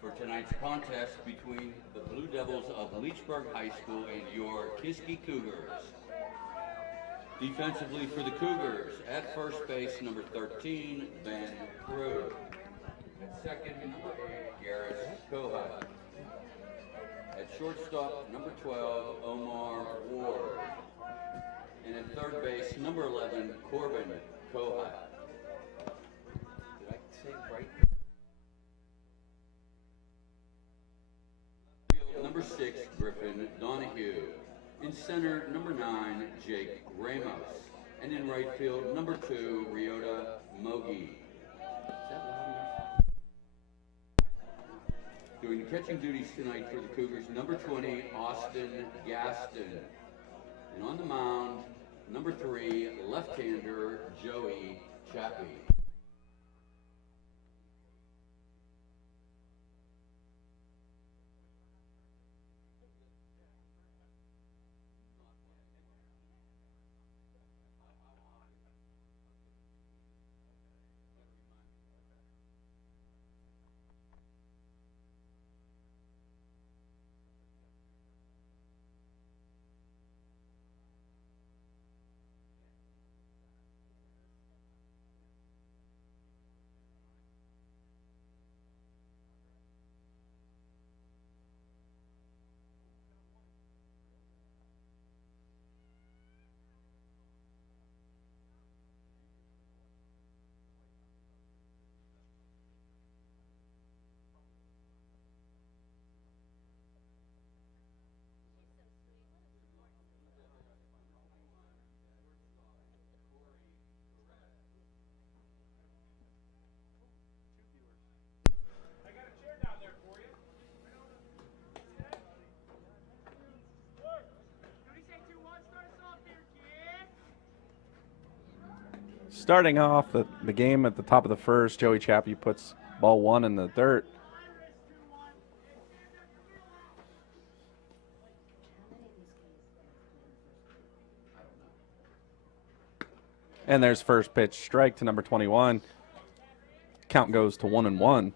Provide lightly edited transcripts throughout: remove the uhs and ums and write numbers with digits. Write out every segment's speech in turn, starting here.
for tonight's contest between the Blue Devils of Leechburg High School and your Kiski Cougars. Defensively for the Cougars, at first base, number 13, Ben Crew. At second, number 8, Garrett Kohut. At shortstop, number 12, Omar Ward. And at third base, number 11, Corbin Kohut. Did I say it right? Number 6, Griffin Donahue. In center, number 9, Jake Ramos. And in right field, number 2, Ryota Mogi. Is that loud enough? Doing the catching duties tonight for the Cougars, number 20, Austin Gaston. And on the mound, number 3, left-hander, Joey Chappie. Starting off the game at the top of the first, Joey Chappie puts ball 1 in the dirt. And there's first pitch strike to number 21. Count goes to 1-1.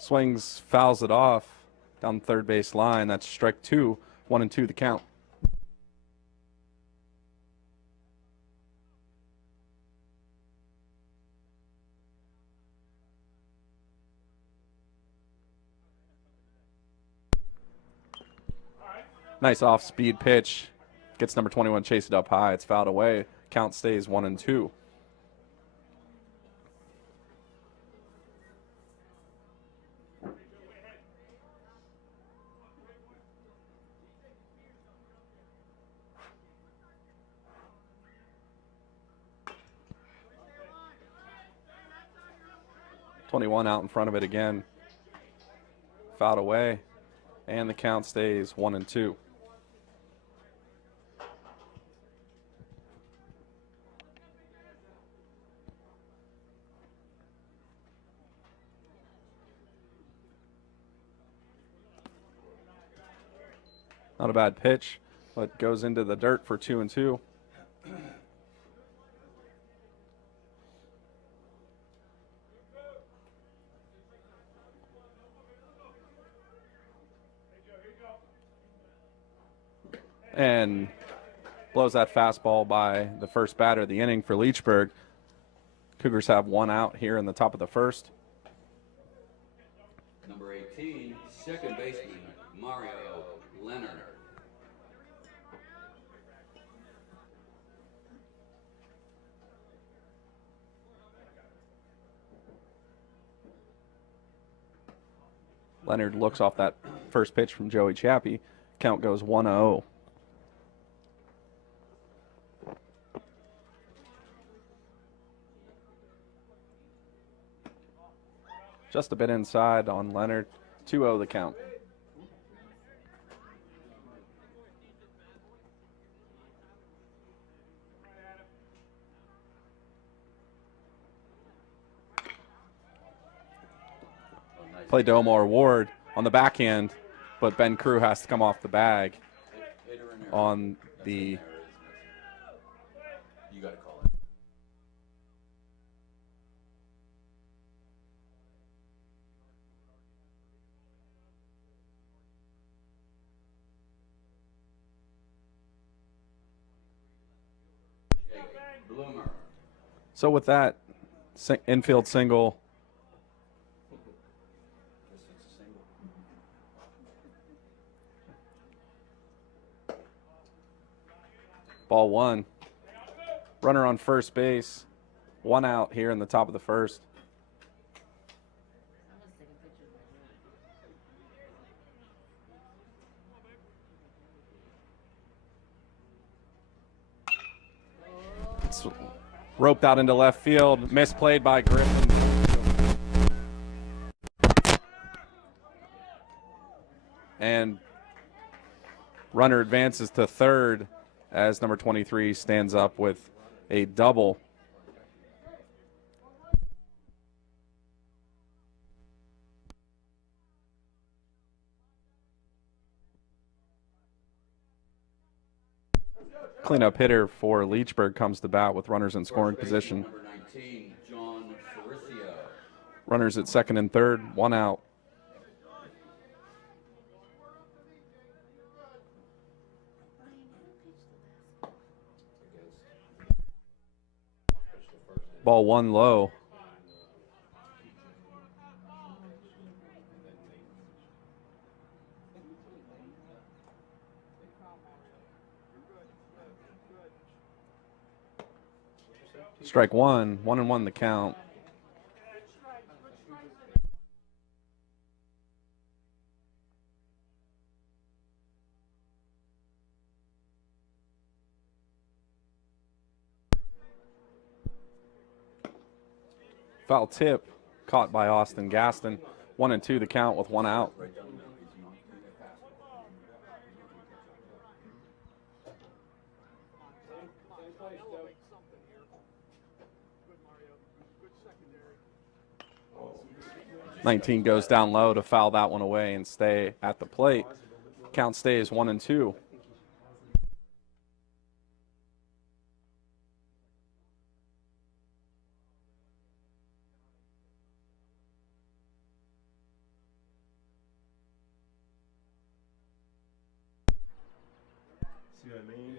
Swings, fouls it off down the third base line. That's strike 2, 1-2 the count. Nice off-speed pitch. Gets number 21 chased up high. It's fouled away. Count stays 1-2. Out in front of it again. Fouled away. And the count stays 1-2. Not a bad pitch, but goes into the dirt for 2-2. And blows that fastball by the first batter of the inning for Leechburg. Cougars have 1 out here in the top of the first. Number 18, second baseman, Mario Leonard. Leonard looks off that first pitch from Joey Chappie. Count goes 1-0. Just a bit inside on Leonard. 2-0 the count. Play to Omar Ward on the backhand, but Ben Crew has to come off the bag. on the You got to call it. Bloomer. So with that infield single, ball one. Runner on first base. 1 out here in the top of the first. It's roped out into left field. Misplayed by Griffin. And runner advances to third as number 23 stands up with a double. Cleanup hitter for Leechburg comes to bat with runners in scoring position. Number 19, John Faricio. Runners at second and third, 1 out. Ball 1 low. Strike 1, 1-1 the count. Foul tip caught by Austin Gaston. 1-2 the count with 1 out. '19 goes down low to foul that one away and stay at the plate. Count stays 1-2. See what I mean?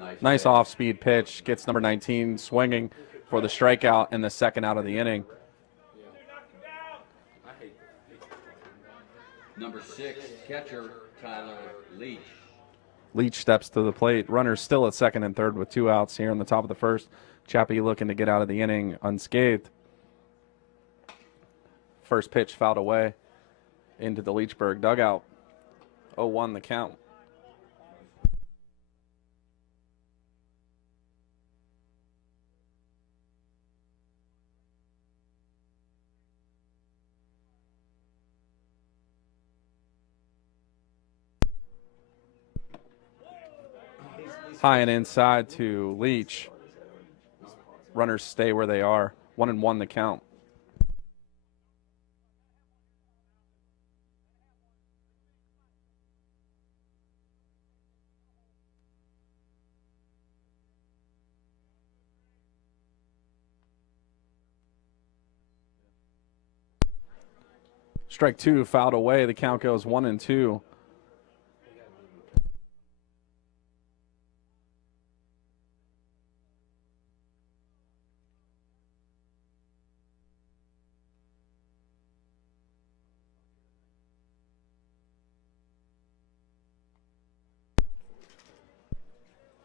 Yeah. Nice off-speed pitch. Gets number 19 swinging for the strikeout and the second out of the inning. Number 6, catcher Tyler Leach. Leach steps to the plate. Runners still at second and third with 2 outs here in the top of the first. Chappie looking to get out of the inning unscathed. First pitch fouled away into the Leechburg dugout. 0-1 the count. High and inside to Leach. Runners stay where they are. 1-1 the count. Strike 2 fouled away. The count goes 1-2.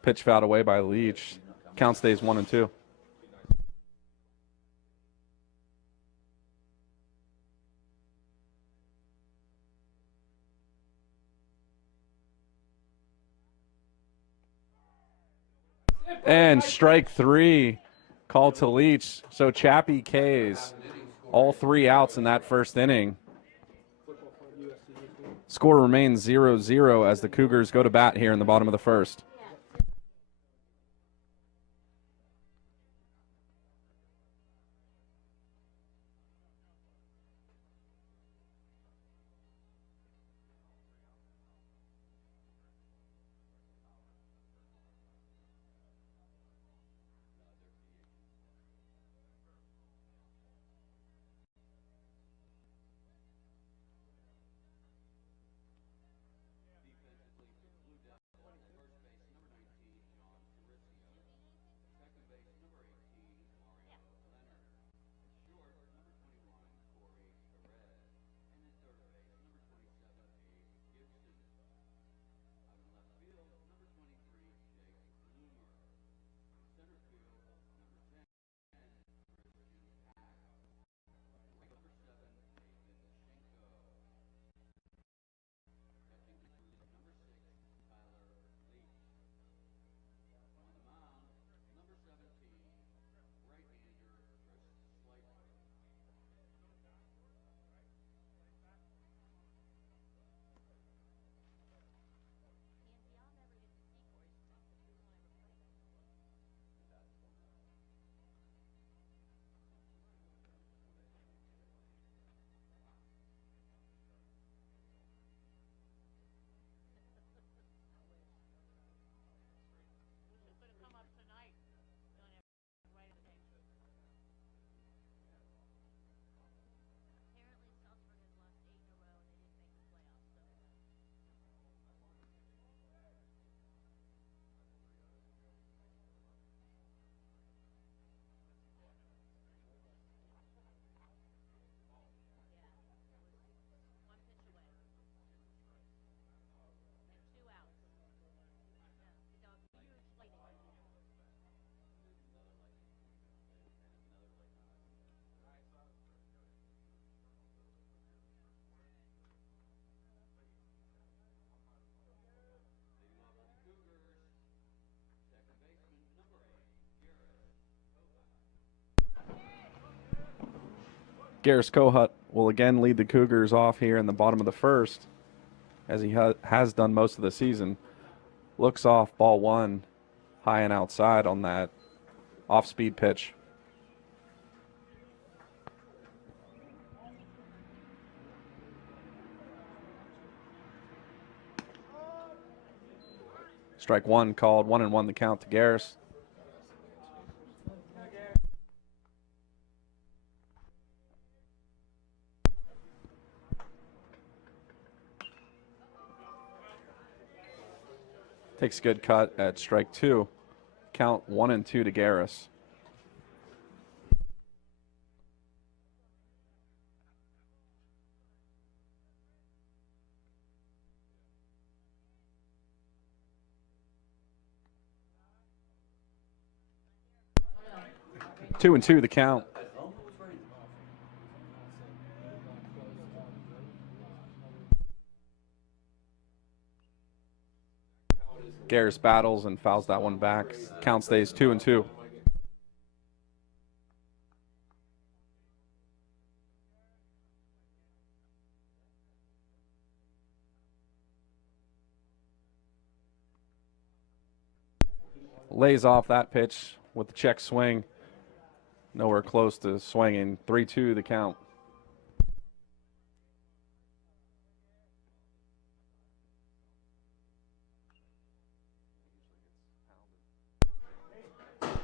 Pitch fouled away by Leach. Count stays 1-2. And strike 3 called to Leach. So Chappie K's all 3 outs in that first inning. Score remains 0-0 as the Cougars go to bat here in the bottom of the first. Garris Kohut will again lead the Cougars off here in the bottom of the first, as he has done most of the season. Looks off ball one, high and outside on that off-speed pitch. Strike one called, 1-1 the count to Garris. Takes a good cut at strike two. Count 1-2 to Garris. Two and two the count. Garris battles and fouls that one back. Count stays 2-2. Lays off that pitch with the check swing. Nowhere close to swinging. 3-2 the count.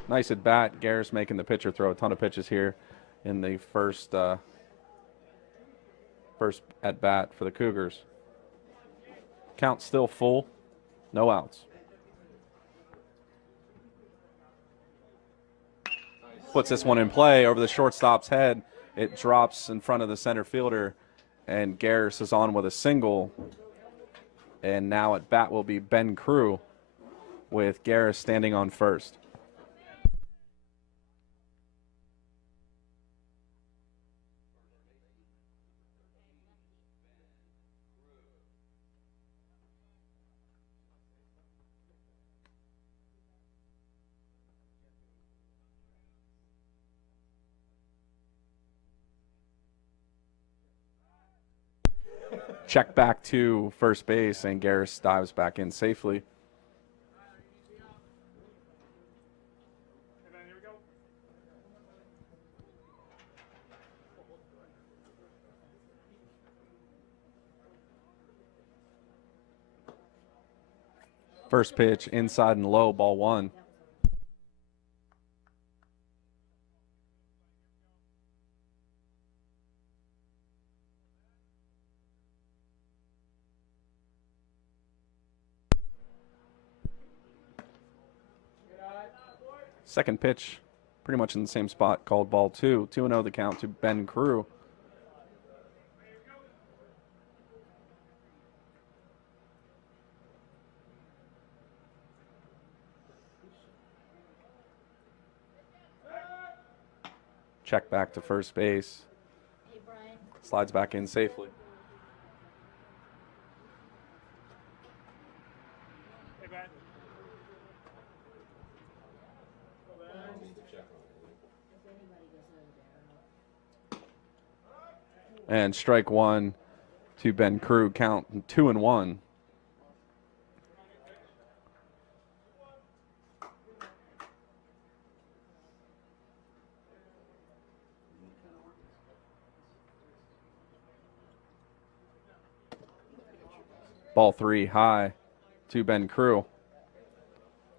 Nice at bat. Garris making the pitcher throw a ton of pitches here in the first at bat for the Cougars. Count still full. No outs. Puts this one in play over the shortstop's head. It drops in front of the center fielder, and Garris is on with a single. And now at bat will be Ben Crew, with Garris standing on first. Check back to first base, and Garris dives back in safely. First pitch inside and low, ball one. Second pitch, pretty much in the same spot, called ball two. 2-0 the count to Ben Crew. Check back to first base. Slides back in safely. And strike one to Ben Crew, count 2-1. Ball three high to Ben Crew.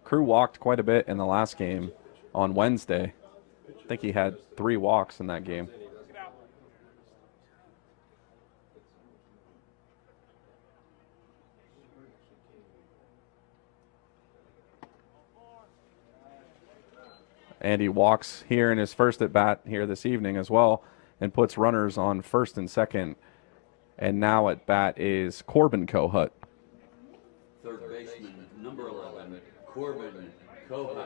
Crew walked quite a bit in the last game on Wednesday. I think he had 3 walks in that game. And he walks here in his first at bat here this evening as well, and puts runners on first and second. And now at bat is Corbin Kohut. Third baseman, number 11, Corbin Kohut.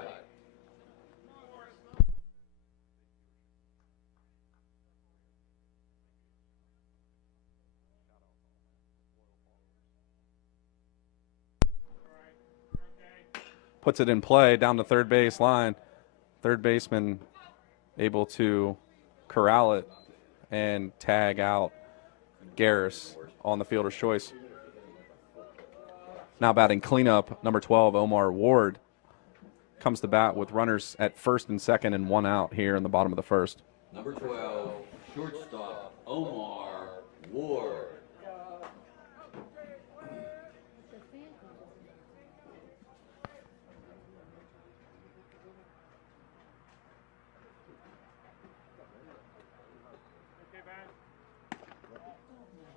Puts it in play down the third base line. Third baseman able to corral it and tag out Garris on the fielder's choice. Now batting cleanup, number 12, Omar Ward, comes to bat with runners at first and second and 1 out here in the bottom of the first. Number 12, shortstop, Omar Ward.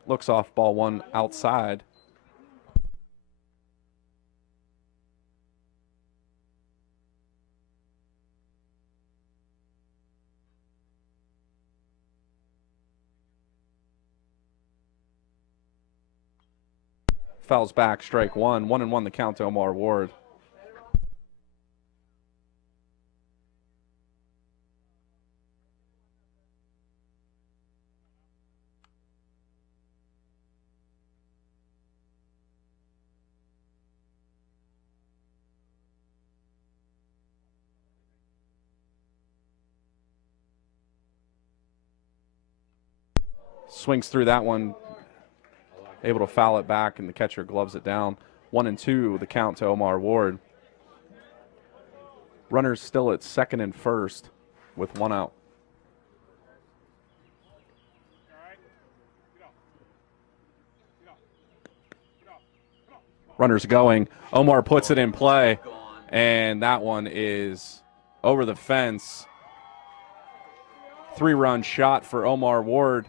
Looks off, ball 1 outside. Fouls back, strike 1. 1-1 the count to Omar Ward. Swings through that one, able to foul it back, and the catcher gloves it down. 1-2 the count to Omar Ward. Runners still at second and first with 1 out. Runners going. Omar puts it in play, and that one is over the fence. 3-run shot for Omar Ward.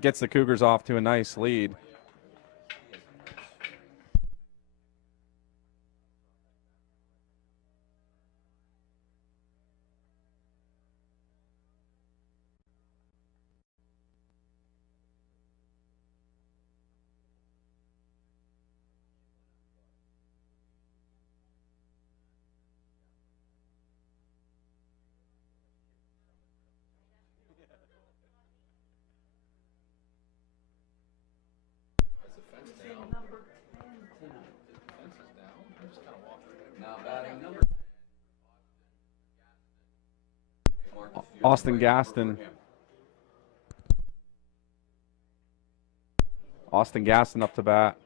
Gets the Cougars off to a nice lead. Now batting number Austin Gaston. Austin Gaston up to bat.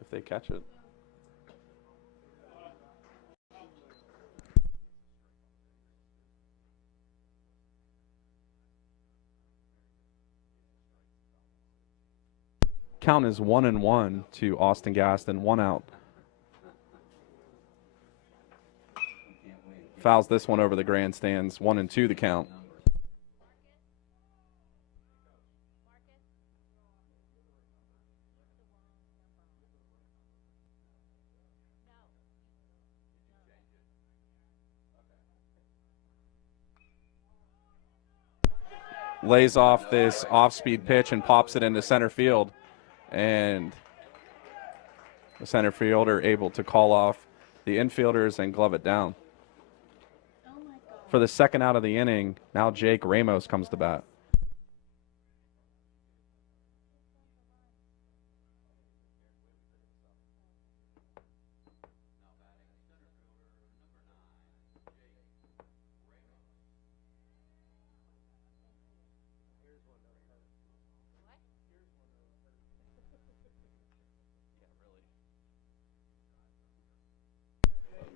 If they catch it. Count is 1-1 to Austin Gaston, 1 out. Fouls this one over the grandstands, 1-2 the count. Lays off this off-speed pitch and pops it into center field. And the center fielder able to call off the infielders and glove it down. For the second out of the inning, now Jake Ramos comes to bat.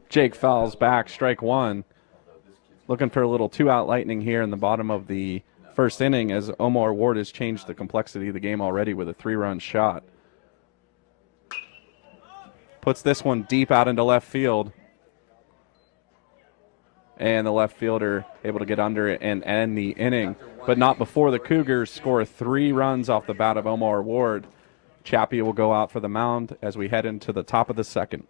Jake fouls back, strike 1. Looking for a little 2-out lightning here in the bottom of the first inning, as Omar Ward has changed the complexity of the game already with a 3-run shot. Puts this one deep out into left field. And the left fielder able to get under it and end the inning. But not before the Cougars score 3 runs off the bat of Omar Ward. Chappie will go out for the mound as we head into the top of the second.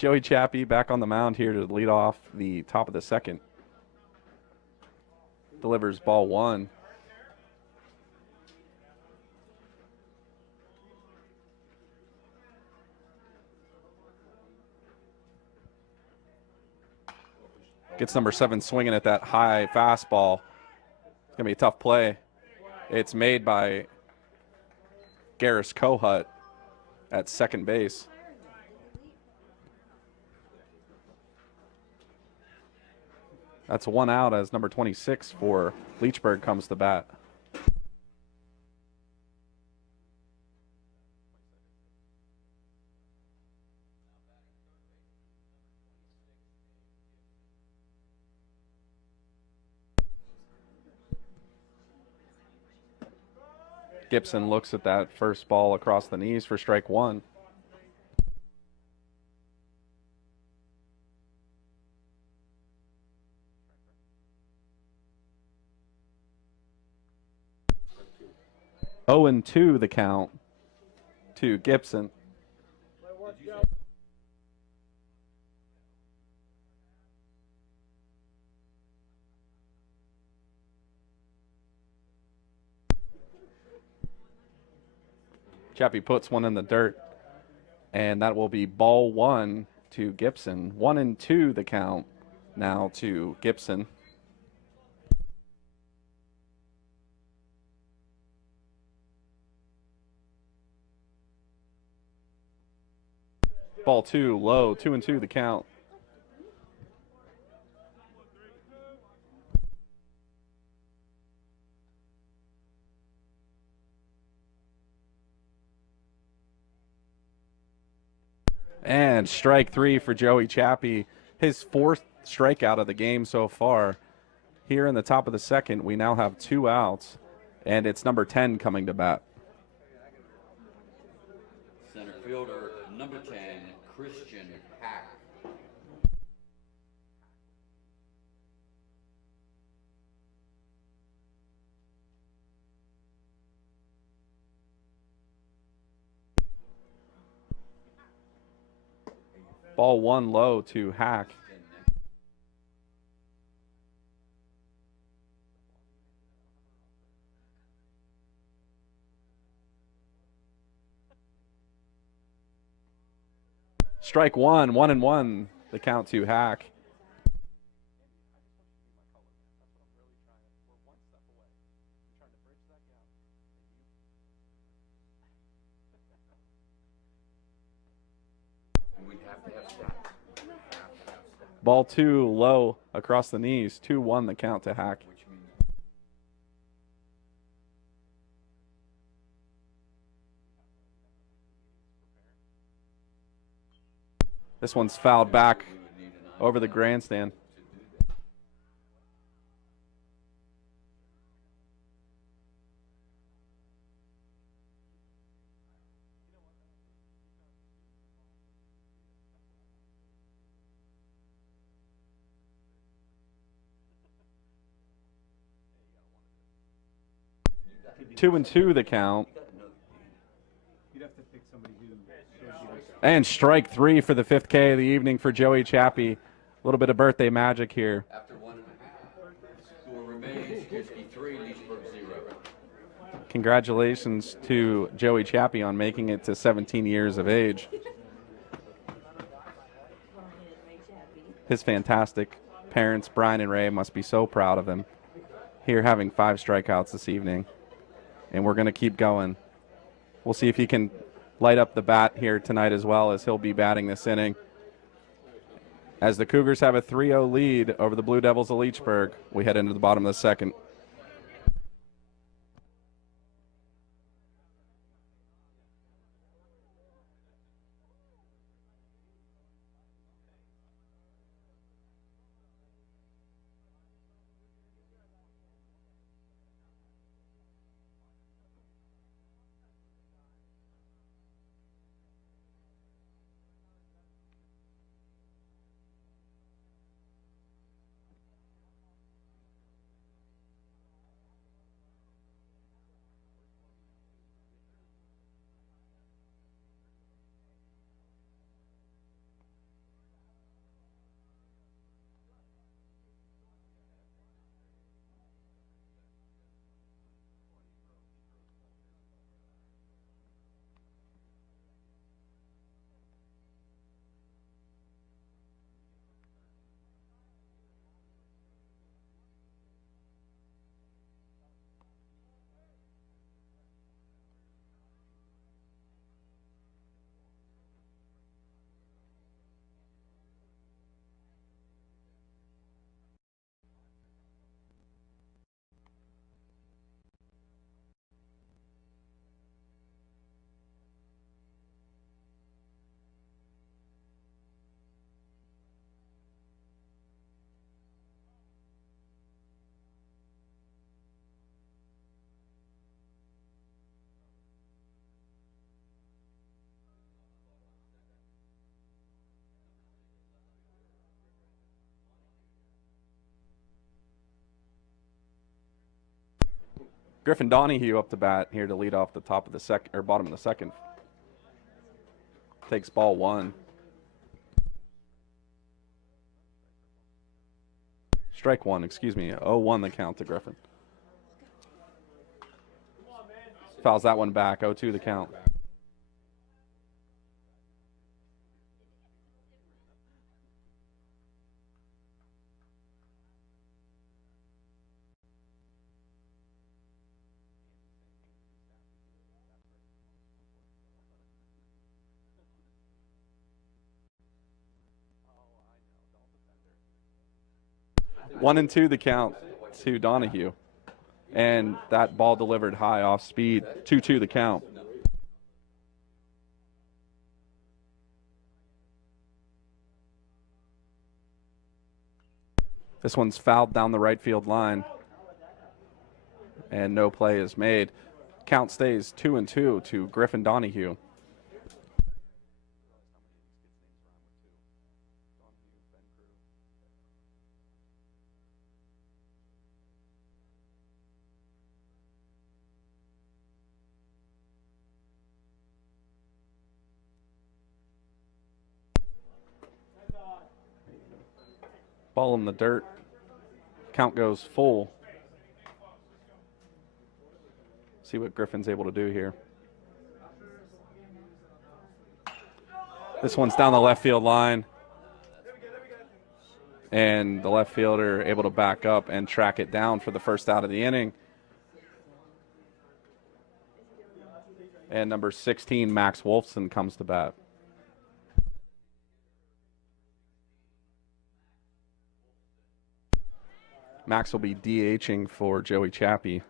Joey Chappie back on the mound here to lead off the top of the second. Delivers ball one. Gets number 7 swinging at that high fastball. It's going to be a tough play. It's made by Garris Kohut at second base. That's one out as number 26 for Leechburg comes to bat. Gibson looks at that first ball across the knees for strike one. Oh, and 2 the count to Gibson. Chappie puts one in the dirt, and that will be ball 1 to Gibson. 1 and 2 the count now to Gibson. Ball 2 low, 2 and 2 the count. And strike 3 for Joey Chappie, his 4th strikeout of the game so far. Here in the top of the second, we now have 2 outs, and it's number 10 coming to bat. Center fielder, number 10, Christian Hack. Ball 1 low to Hack. Strike 1, 1 and 1 the count to Hack. Ball 2 low across the knees, 2-1 the count to Hack. This one's fouled back over the grandstand. Two and 2 the count. And strike 3 for the 5th K of the evening for Joey Chappie. A little bit of birthday magic here. After 1.5, score remains Kiski 3, Leechburg 0. Congratulations to Joey Chappie on making it to 17 years of age. His fantastic parents, Brian and Ray, must be so proud of him. Here having 5 strikeouts this evening. And we're going to keep going. We'll see if he can light up the bat here tonight as well, as he'll be batting this inning. As the Cougars have a 3-0 lead over the Blue Devils of Leechburg, we head into the bottom of the second. Griffin Donahue up to bat here to lead off the top of the second or bottom of the second. Takes ball 1. Strike 1, excuse me. 0-1 the count to Griffin. Fouls that one back. 0-2 the count. One and 2 the count to Donahue. And that ball delivered high off speed. 2-2 the count. This one's fouled down the right field line. And no play is made. Count stays 2-2 to Griffin Donahue. Ball in the dirt. Count goes full. See what Griffin's able to do here. This one's down the left field line. And the left fielder able to back up and track it down for the first out of the inning. And number 16, Max Wolfson, comes to bat. Max will be DHing for Joey Chappie.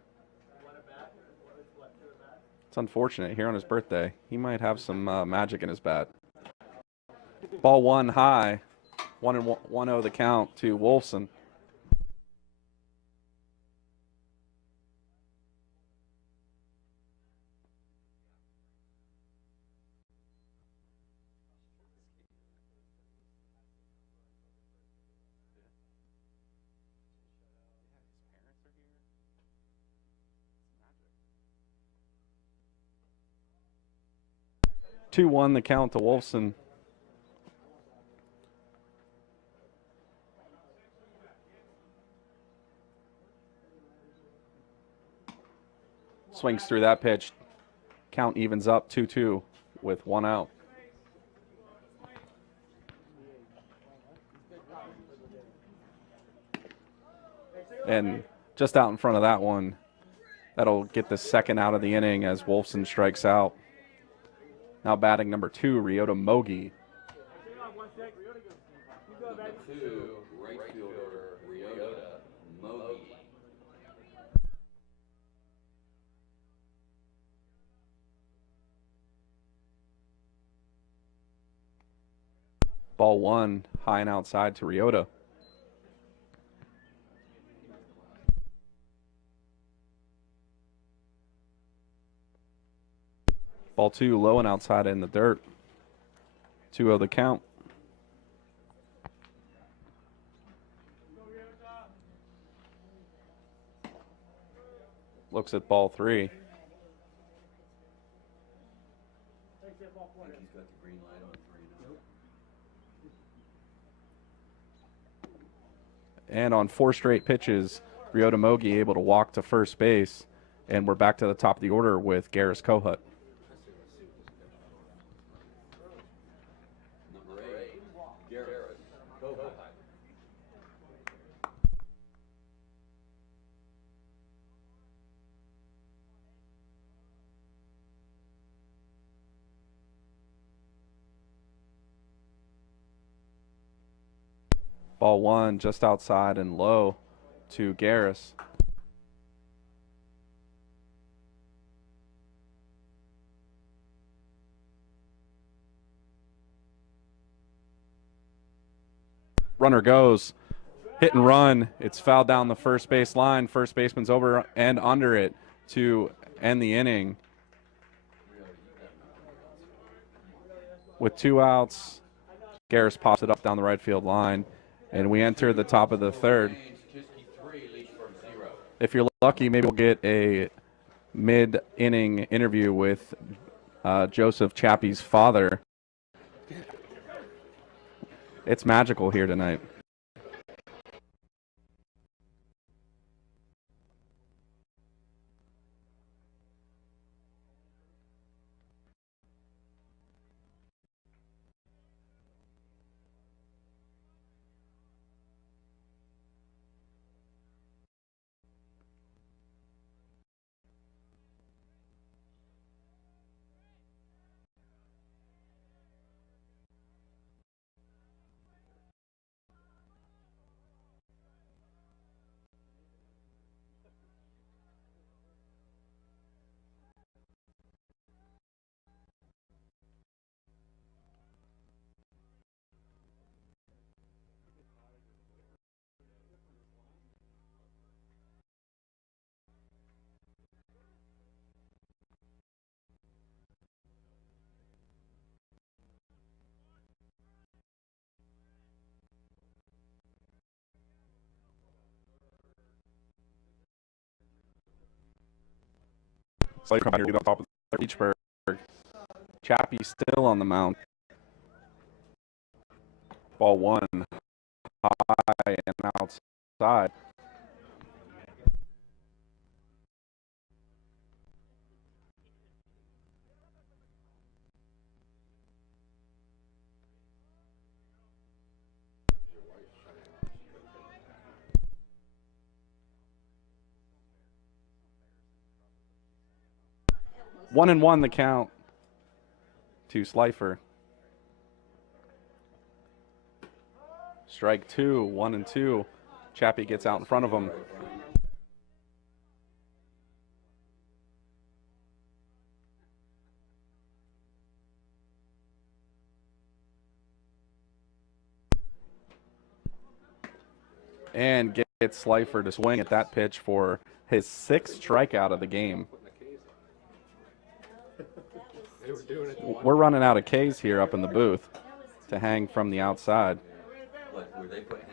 It's unfortunate here on his birthday. He might have some magic in his bat. Ball 1 high. 1-0 the count to Wolfson. Two-one the count to Wolfson. Swings through that pitch. Count evens up 2-2 with 1 out. And just out in front of that one, that'll get the second out of the inning as Wolfson strikes out. Now batting number 2, Ryota Mogi. Number 2, right fielder, Ryota Mogi. Ball 1, high and outside to Ryota. Ball 2, low and outside in the dirt. 2-0 the count. Looks at ball 3. And on 4 straight pitches, Ryota Mogi able to walk to first base. And we're back to the top of the order with Garris Kohut. Number 8, Garris Kohut. Ball 1 just outside and low to Garris. Runner goes. Hit and run. It's fouled down the first base line. First baseman's over and under it to end the inning. With 2 outs, Garris pops it up down the right field line. And we enter the top of the third. Kiski 3, Leechburg 0. If you're lucky, maybe we'll get a mid-inning interview with Joseph Chappie's father. It's magical here tonight. Slater come out here, get on top of Leechburg. Chappie still on the mound. Ball 1, high and outside. One and one the count to Slifer. Strike 2, 1 and 2. Chappie gets out in front of him. And gets Slifer to swing at that pitch for his 6th strikeout of the game. We're running out of K's here up in the booth to hang from the outside. Were they putting him?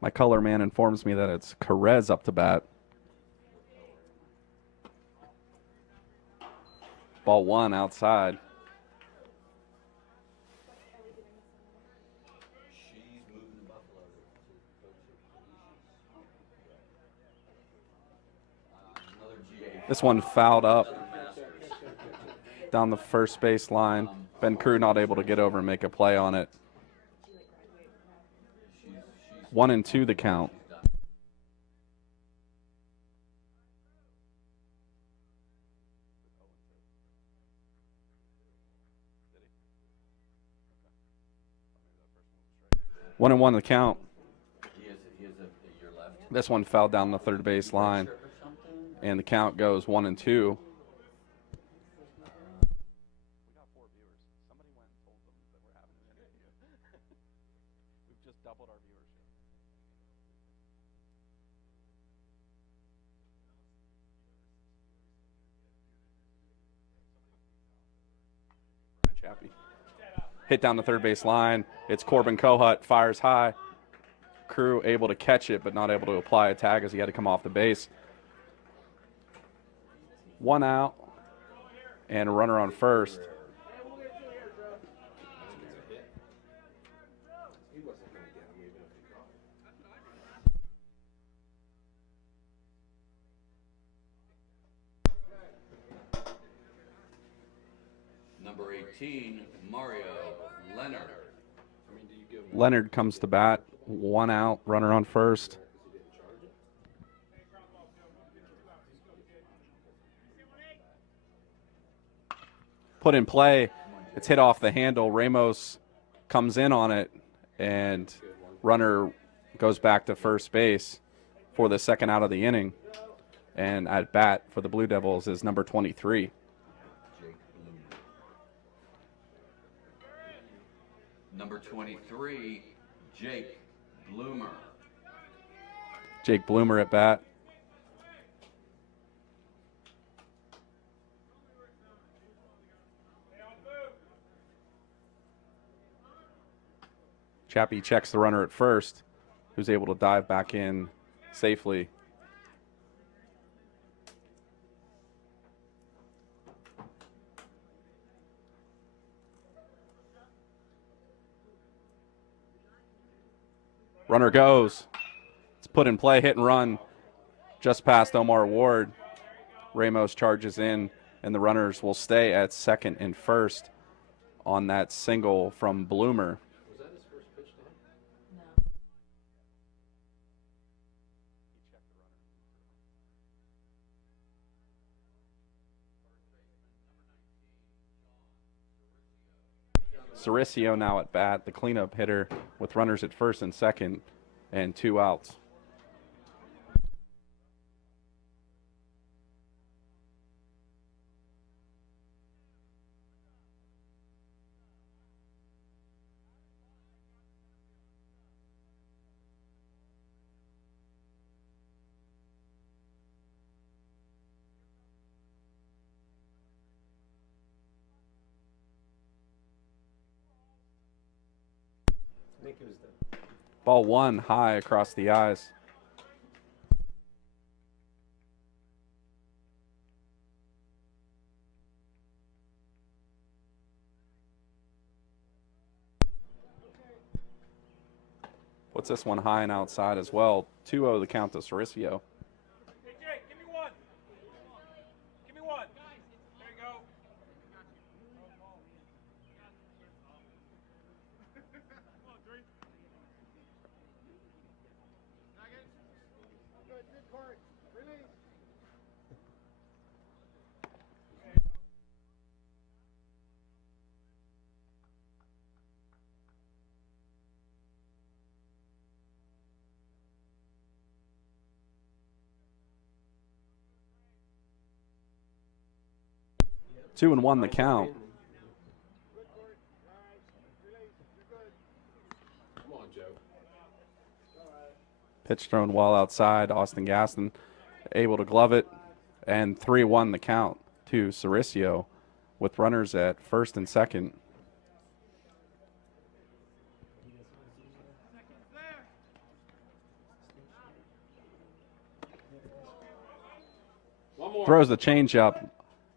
My color man informs me that it's Carez up to bat. Ball 1 outside. This one fouled up down the first base line. Ben Crew not able to get over and make a play on it. 1 and 2 the count. One and one the count. This one fell down the third base line, and the count goes 1 and 2. We've just doubled our viewership. Chappie. Hit down the third base line. It's Corbin Kohut, fires high. Crew able to catch it, but not able to apply a tag as he had to come off the base. 1 out and a runner on first. Number 18, Mario Leonard. Leonard comes to bat. 1 out, runner on first. Put in play. It's hit off the handle. Ramos comes in on it, and runner goes back to first base for the second out of the inning. And at bat for the Blue Devils is number 23. Number 23, Jake Bloomer. Jake Bloomer at bat. Chappie checks the runner at first, who's able to dive back in safely. Runner goes. It's put in play, hit and run just past Omar Ward. Ramos charges in, and the runners will stay at second and first on that single from Bloomer. Was that his first pitch to him? No. Cericio now at bat, the cleanup hitter with runners at first and second and 2 outs. I think it was the Ball 1 high across the eyes. Puts this one high and outside as well. 2-0 the count to Cericio. Hey, Jake, give me one. Give me one. There you go. Come on, three. Good court. Release. Two and one the count. Come on, Joe. Pitch thrown well outside. Austin Gaston able to glove it. And 3-1 the count to Cericio with runners at first and second. One more. Throws the changeup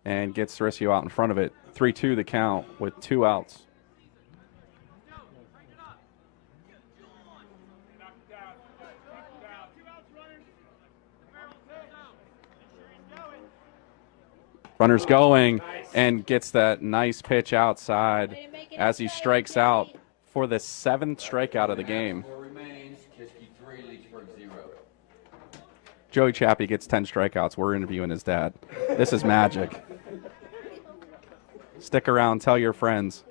and gets Cericio out in front of it. 3-2 the count with 2 outs. Runner's going and gets that nice pitch outside as he strikes out for the 7th strikeout of the game. Four remains. Kiski 3, Leechburg 0. Joey Chappie gets 10 strikeouts. We're interviewing his dad. This is magic. Stick around, tell your friends.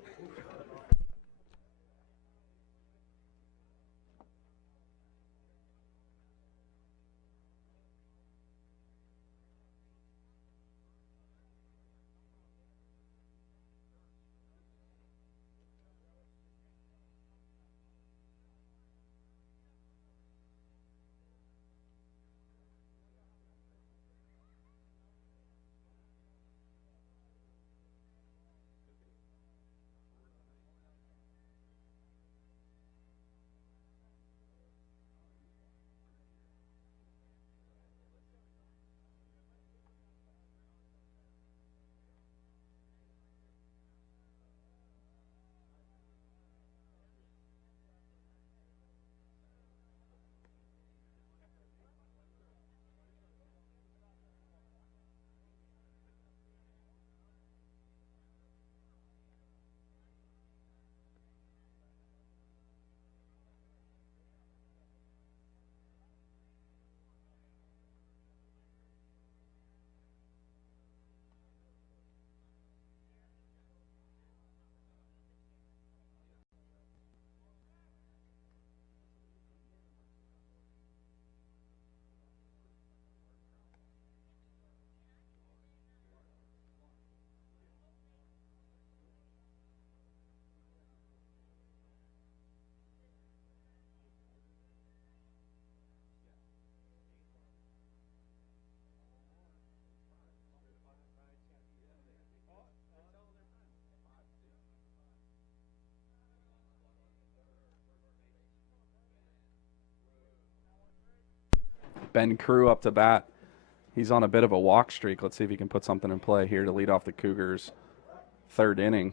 Ben Crew up to bat. He's on a bit of a walk streak. Let's see if he can put something in play here to lead off the Cougars' third inning.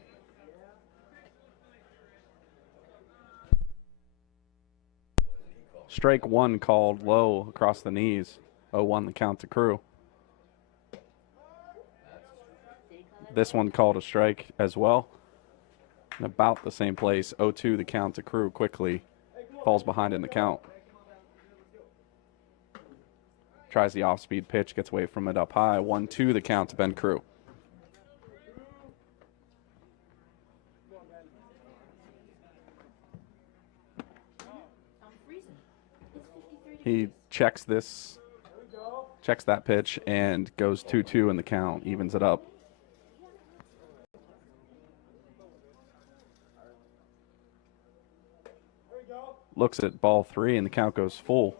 Strike one called low across the knees. 0-1 the count to Crew. This one called a strike as well. In about the same place. 0-2 the count to Crew quickly. Falls behind in the count. Tries the off-speed pitch, gets away from it up high. 1-2 the count to Ben Crew. He checks that pitch and goes 2-2 in the count, evens it up. Looks at ball three and the count goes full.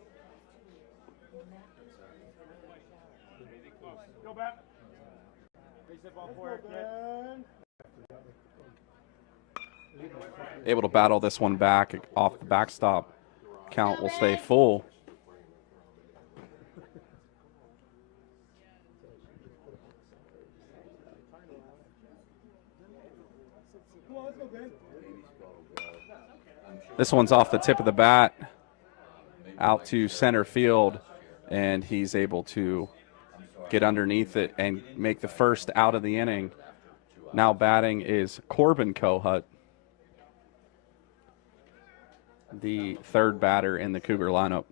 Able to battle this one back off the backstop. Count will stay full. This one's off the tip of the bat, out to center field, and he's able to get underneath it and make the first out of the inning. Now batting is Corbin Kohut, the third batter in the Cougar lineup.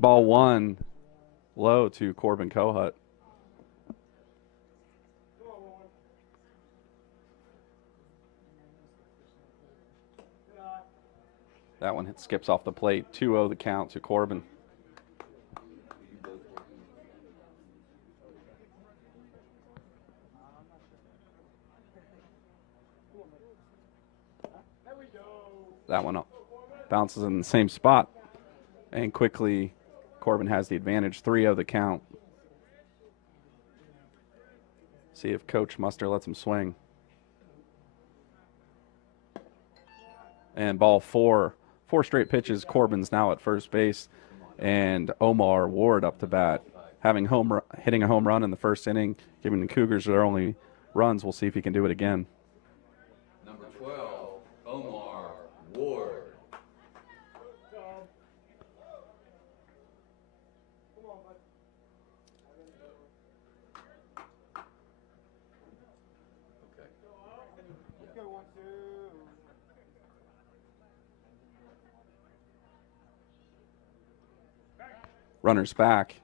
Ball one, low to Corbin Kohut. That one skips off the plate. 2-0 the count to Corbin. That one bounces in the same spot. And quickly, Corbin has the advantage. 3-0 the count. See if Coach Muster lets him swing. And ball four. 4 straight pitches. Corbin's now at first base. And Omar Ward up to bat. Hitting a home run in the first inning, giving the Cougars their only runs. We'll see if he can do it again. Number 12, Omar Ward. Runners back.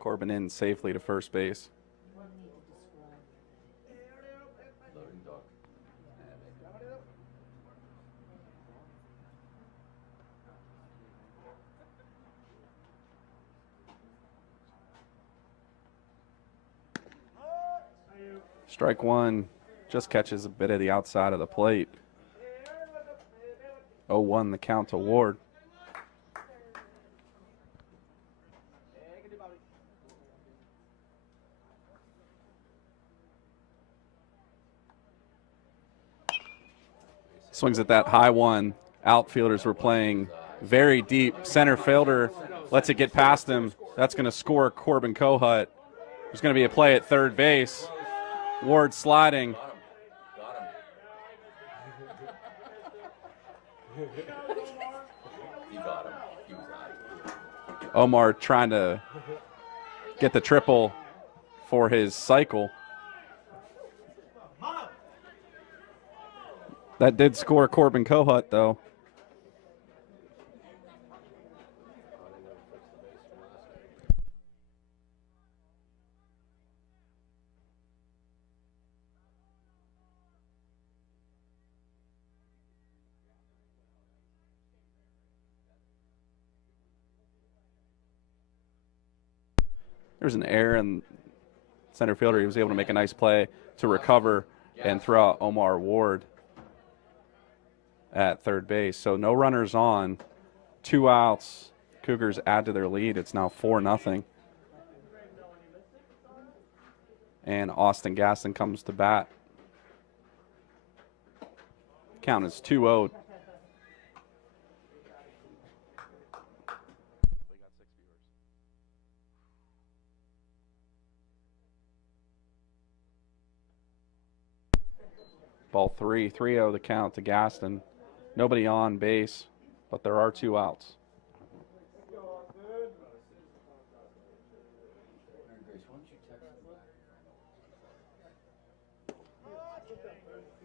Corbin in safely to first base. Strike one, just catches a bit of the outside of the plate. 0-1 the count to Ward. Swings at that high one. Outfielders were playing very deep. Center fielder lets it get past him. That's going to score Corbin Kohut. There's going to be a play at third base. Ward sliding. Omar trying to get the triple for his cycle. That did score Corbin Kohut, though. There's an error in center fielder. He was able to make a nice play to recover and throw out Omar Ward at third base. So no runners on, 2 outs. Cougars add to their lead. It's now 4-0. And Austin Gaston comes to bat. Count is 2-0. Ball 3-0 the count to Gaston. Nobody on base, but there are 2 outs.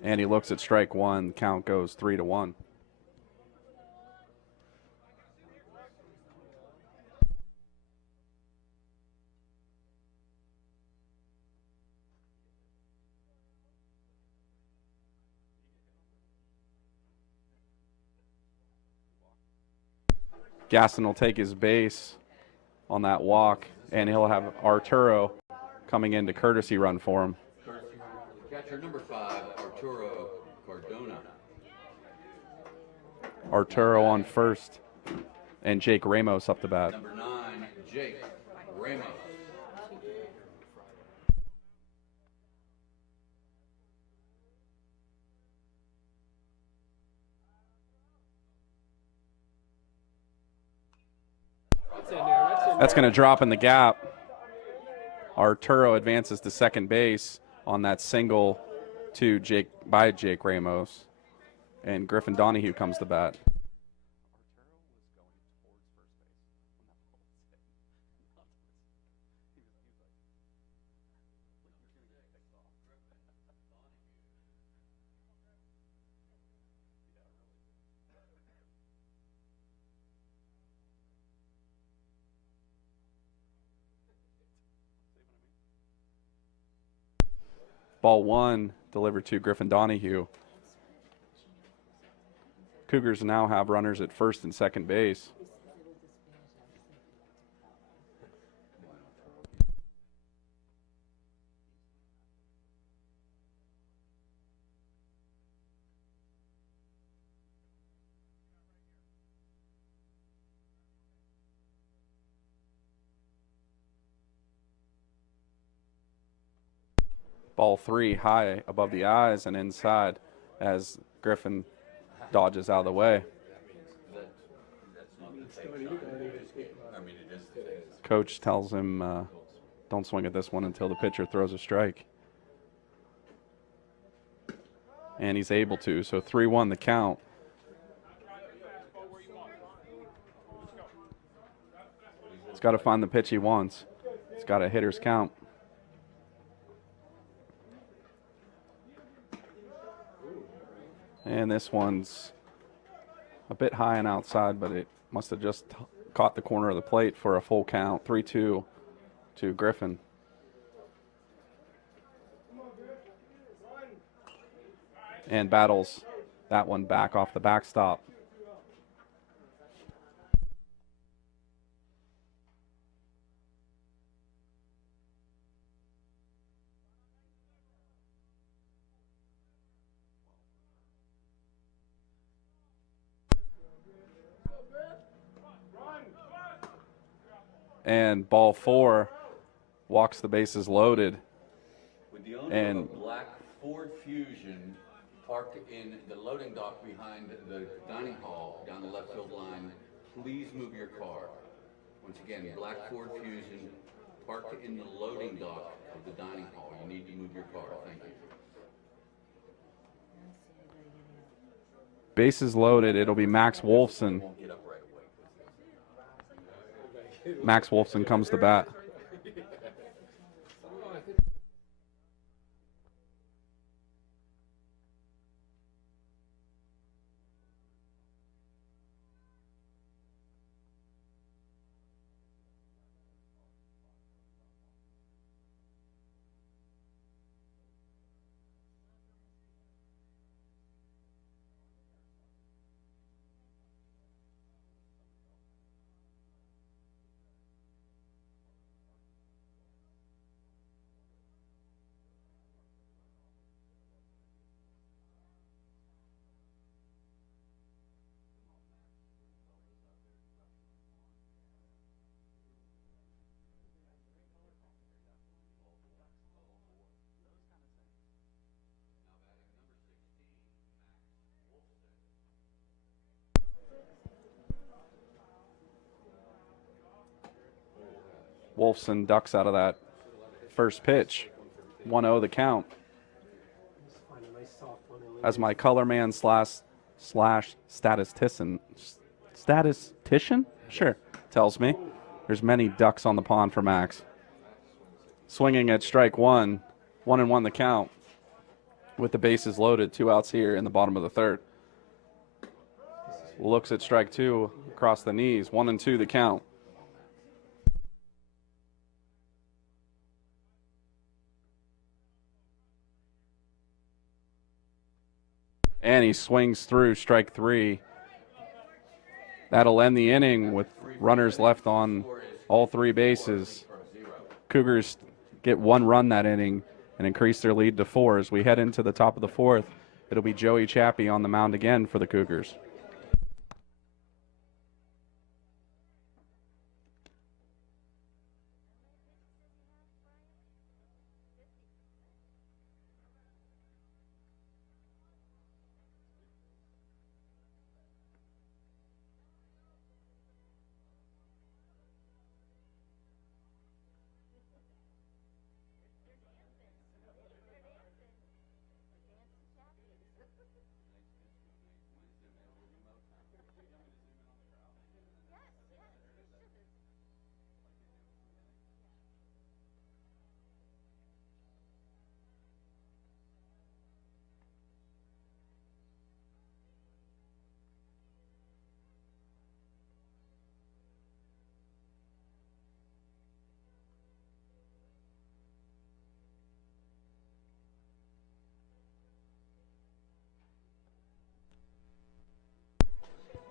And he looks at strike one. Count goes 3-1. Gaston will take his base on that walk, and he'll have Arturo coming in to courtesy run for him. Courtesy run for the catcher, number 5, Arturo Cardona. Arturo on first, and Jake Ramos up to bat. Number 9, Jake Ramos. That's going to drop in the gap. Arturo advances to second base on that single to Jake Ramos, and Griffin Donahue comes to bat. Ball 1 delivered to Griffin Donahue. Cougars now have runners at first and second base. Ball 3 high above the eyes and inside as Griffin dodges out of the way. Coach tells him, don't swing at this one until the pitcher throws a strike. And he's able to, so 3-1 the count. He's got to find the pitch he wants. He's got a hitter's count. And this one's a bit high and outside, but it must have just caught the corner of the plate for a full count. 3-2 to Griffin. And battles that one back off the backstop. And ball 4 walks the bases loaded. With the owner And of a black Ford Fusion parked in the loading dock behind the dining hall down the left field line, please move your car. Once again, black Ford Fusion parked in the loading dock of the dining hall. You need to move your car. Thank you. Bases loaded. It'll be Max Wolfson. Won't get up right away. Max Wolfson comes to bat. Wolfson ducks out of that first pitch. 1-0 the count. As my color man slash statistician, sure, tells me, there's many ducks on the pond for Max. Swinging at strike one, 1-1 the count. With the bases loaded, 2 outs here in the bottom of the third. Looks at strike 2 across the knees, 1-2 the count. And he swings through strike 3. That'll end the inning with runners left on all 3 bases. Cougars get 1 run that inning and increase their lead to 4. As we head into the top of the 4th, it'll be Joey Chappie on the mound again for the Cougars.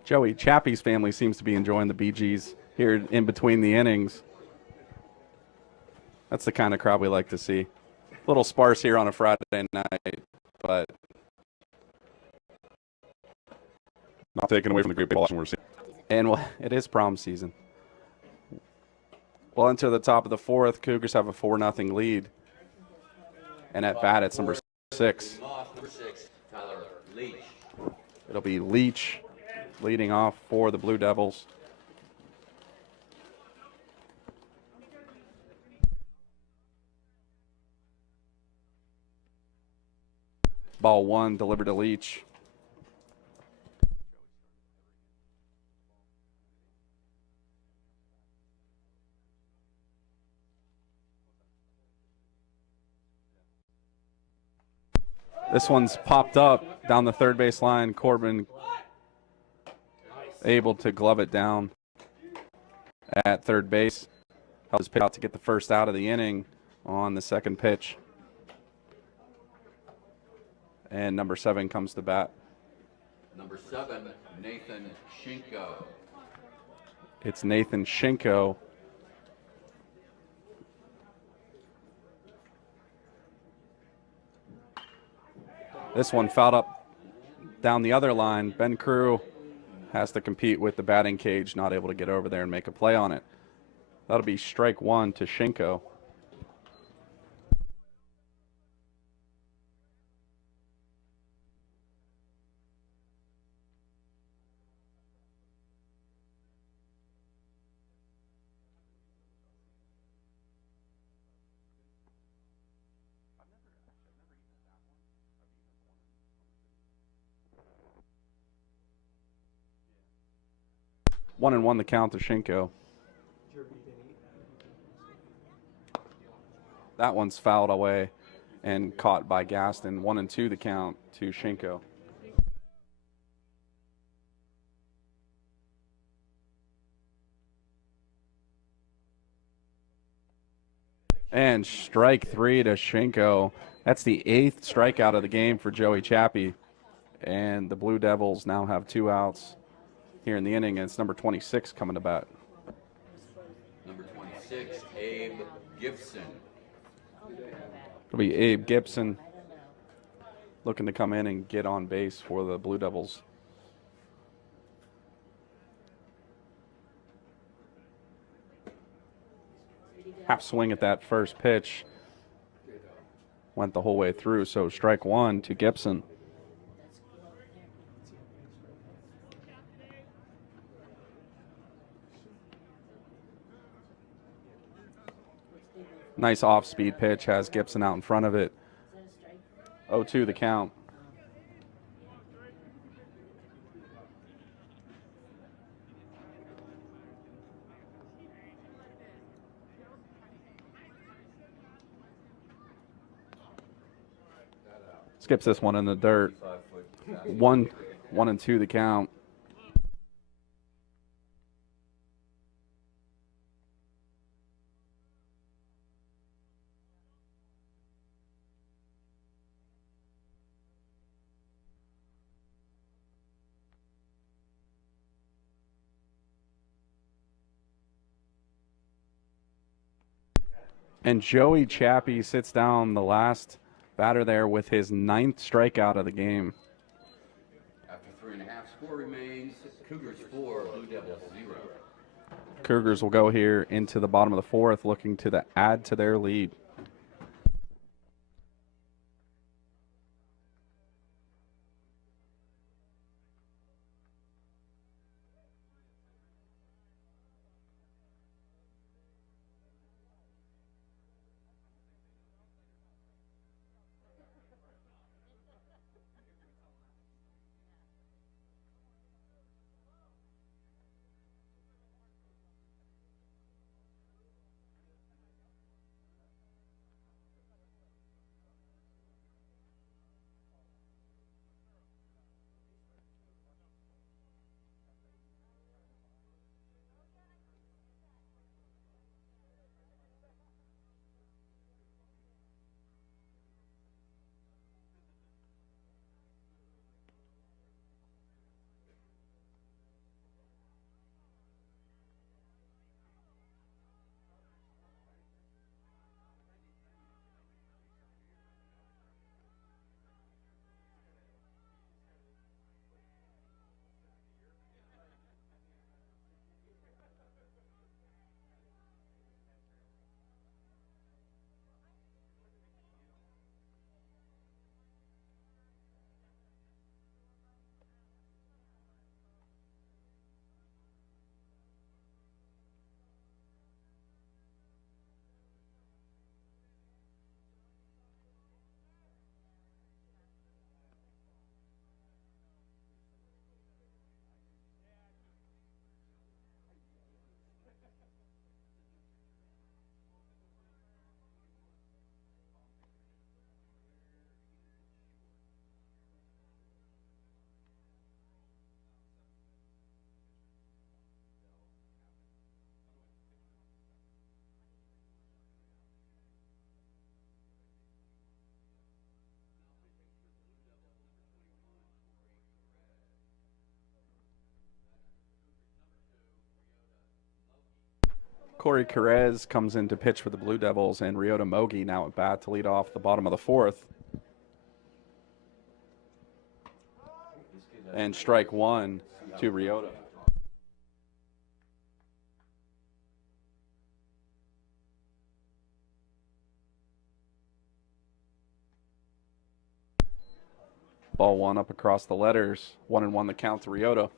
Joey Chappie's family seems to be enjoying the Bee Gees here in between the innings. That's the kind of crowd we like to see. A little sparse here on a Friday night, but not taken away from the great baseball action we're seeing. And it is prom season. Well, into the top of the 4th, Cougars have a 4-0 lead. And at bat, it's number 6. Number 6, Tyler Leach. It'll be Leach leading off for the Blue Devils. Ball 1 delivered to Leach. This one's popped up down the third base line. Corbin able to glove it down at third base. Helps pitch out to get the first out of the inning on the second pitch. And number 7 comes to bat. Number 7, Nathan Shinko. It's Nathan Shinko. This one fouled up down the other line. Ben Crew has to compete with the batting cage, not able to get over there and make a play on it. That'll be strike 1 to Shinko. One and one the count to Shinko. That one's fouled away and caught by Gaston. 1-2 the count to Shinko. And strike 3 to Shinko. That's the 8th strikeout of the game for Joey Chappie. And the Blue Devils now have 2 outs here in the inning, and it's number 26 coming to bat. Number 26, Abe Gibson. It'll be Abe Gibson looking to come in and get on base for the Blue Devils. Half swing at that first pitch. Went the whole way through, so strike 1 to Gibson. Nice off-speed pitch, has Gibson out in front of it. 0-2 the count. Skips this one in the dirt. 1-2 the count. And Joey Chappie sits down, the last batter there, with his 9th strikeout of the game. After 3.5, score remains Cougars 4, Blue Devils 0. Cougars will go here into the bottom of the 4th, looking to add to their lead. Corey Carez comes in to pitch for the Blue Devils, and Ryota Mogi now at bat to lead off the bottom of the 4th. And strike 1 to Ryota. Ball 1 up across the letters. 1-1 the count to Ryota.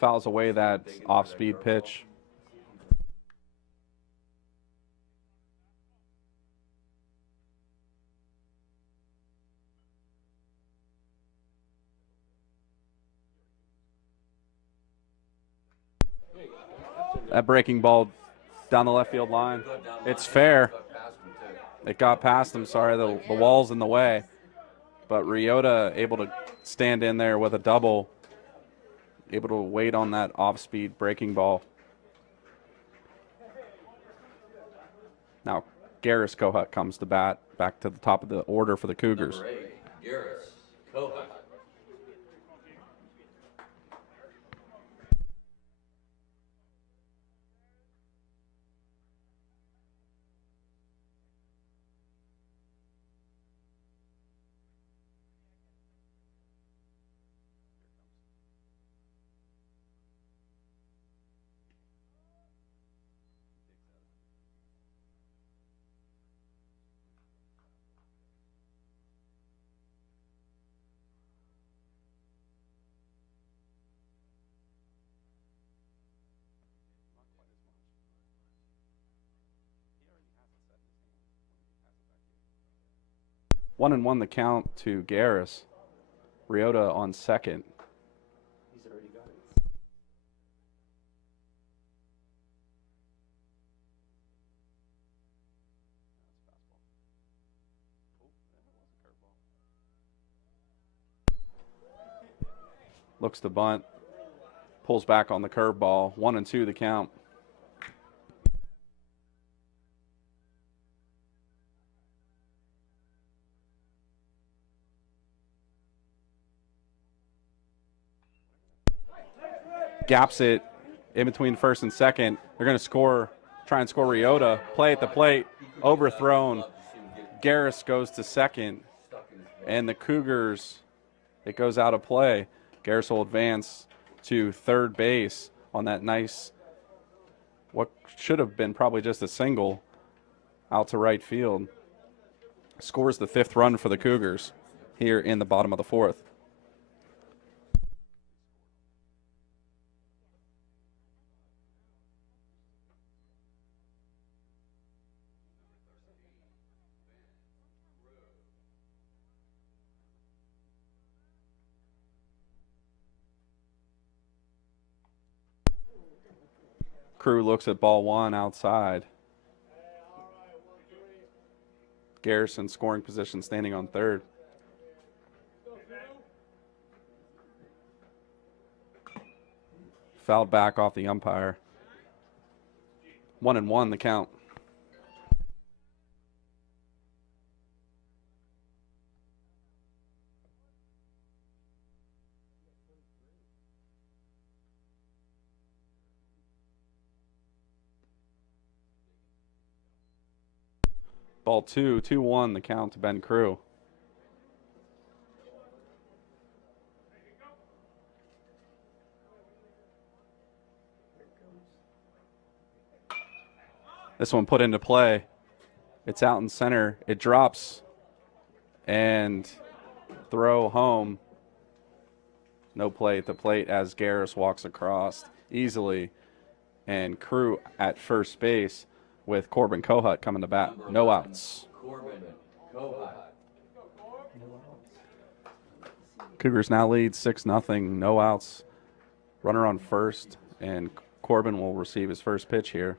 Fouls away that off-speed pitch. That breaking ball down the left field line. It's fair. It got past him. Sorry, the wall's in the way. But Ryota able to stand in there with a double. Able to wait on that off-speed breaking ball. Now, Garris Kohut comes to bat, back to the top of the order for the Cougars. Number 8, Garris Kohut. 1-1 the count to Garris. Ryota on second. He's already got it. Looks to bunt. Pulls back on the curveball. 1-2 the count. Gaps it in between first and second. They're going to score, try and score Ryota. Play at the plate, overthrown. Garris goes to second, and the Cougars, it goes out of play. Garris will advance to third base on that nice, what should have been probably just a single, out to right field. Scores the 5th run for the Cougars here in the bottom of the 4th. Crew looks at ball 1 outside. Garrison scoring position, standing on third. Fouled back off the umpire. 1-1 the count. Ball 2, 2-1 the count to Ben Crew. This one put into play. It's out in center. It drops and throw home. No play at the plate as Garris walks across easily. And Crew at first base with Corbin Kohut coming to bat. No outs. Corbin Kohut. Cougars now lead 6-0. No outs. Runner on first, and Corbin will receive his first pitch here.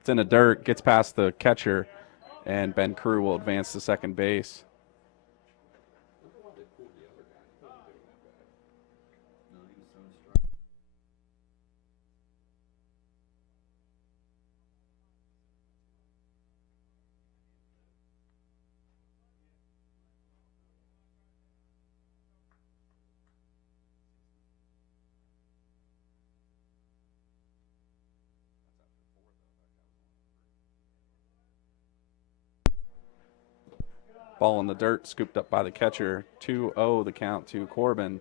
It's in the dirt, gets past the catcher, and Ben Crew will advance to second base. Ball in the dirt, scooped up by the catcher. 2-0 the count to Corbin.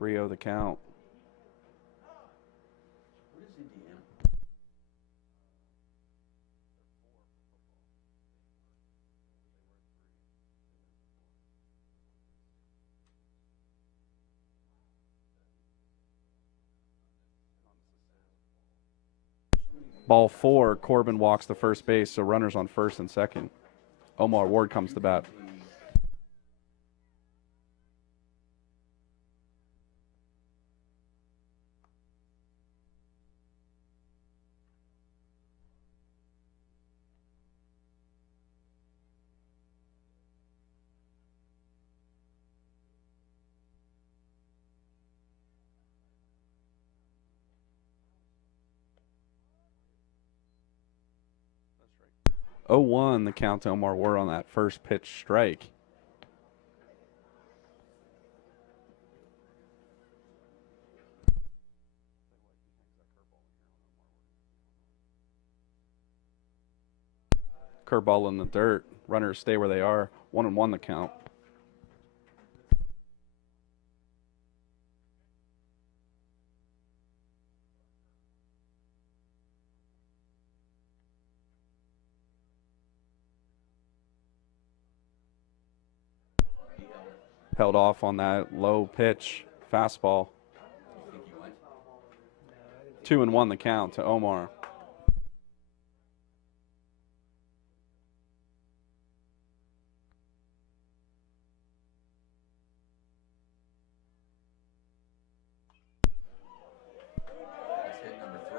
Three 3-0 the count. What is Indiana? Ball 4, Corbin walks to first base, so runners on first and second. Omar Ward comes to bat. Oh, 1 the count to Omar Ward on that first pitch strike. Curveball in the dirt. Runners stay where they are. 1-1 the count. Held off on that low pitch fastball. 2-1 the count to Omar.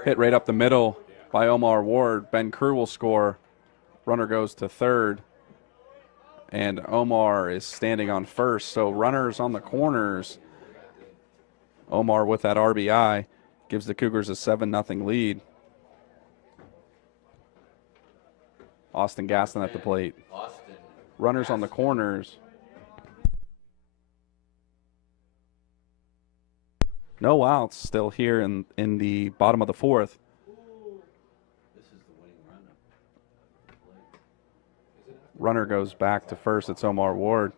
Hit right up the middle by Omar Ward. Ben Crew will score. Runner goes to third. And Omar is standing on first. So runners on the corners. Omar with that RBI gives the Cougars a 7-0 lead. Austin Gaston at the plate. Runners on the corners. No outs still here in the bottom of the fourth. Runner goes back to first. It's Omar Ward.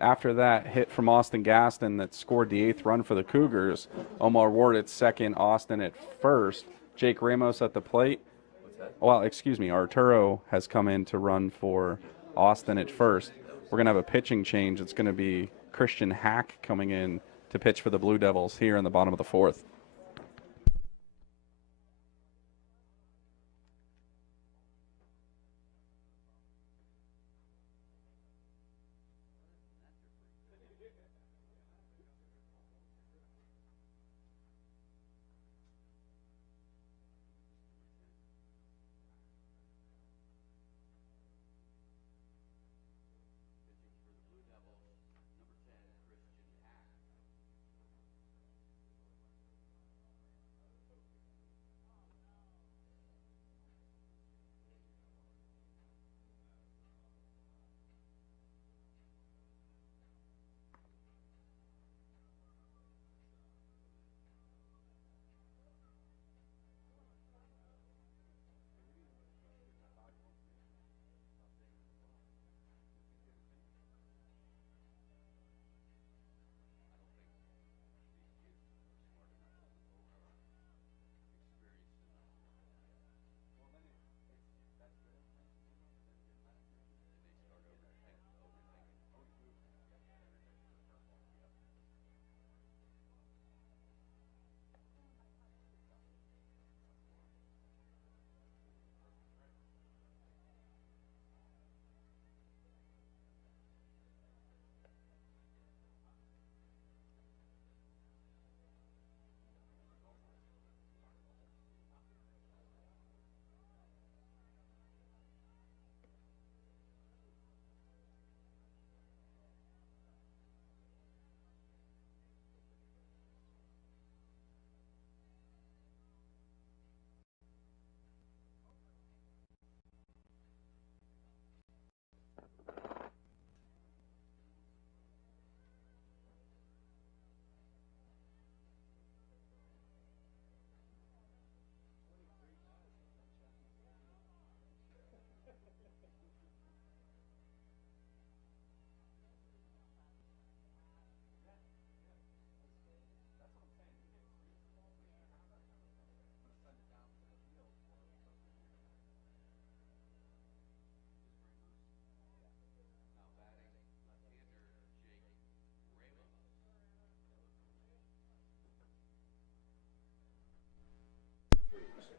After that hit from Austin Gaston that scored the 8th run for the Cougars, Omar Ward at second, Austin at first. Jake Ramos at the plate. Well, excuse me, Arturo has come in to run for Austin at first. We're going to have a pitching change. It's going to be Christian Hack coming in to pitch for the Blue Devils here in the bottom of the fourth.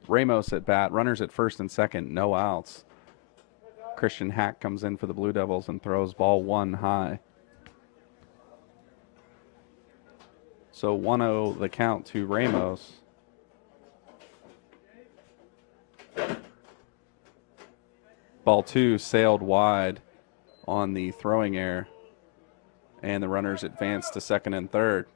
Ramos at bat, runners at first and second, no outs. Christian Hack comes in for the Blue Devils and throws ball 1 high. So 1-0 the count to Ramos. Ball 2 sailed wide on the throwing error, and the runners advance to second and third.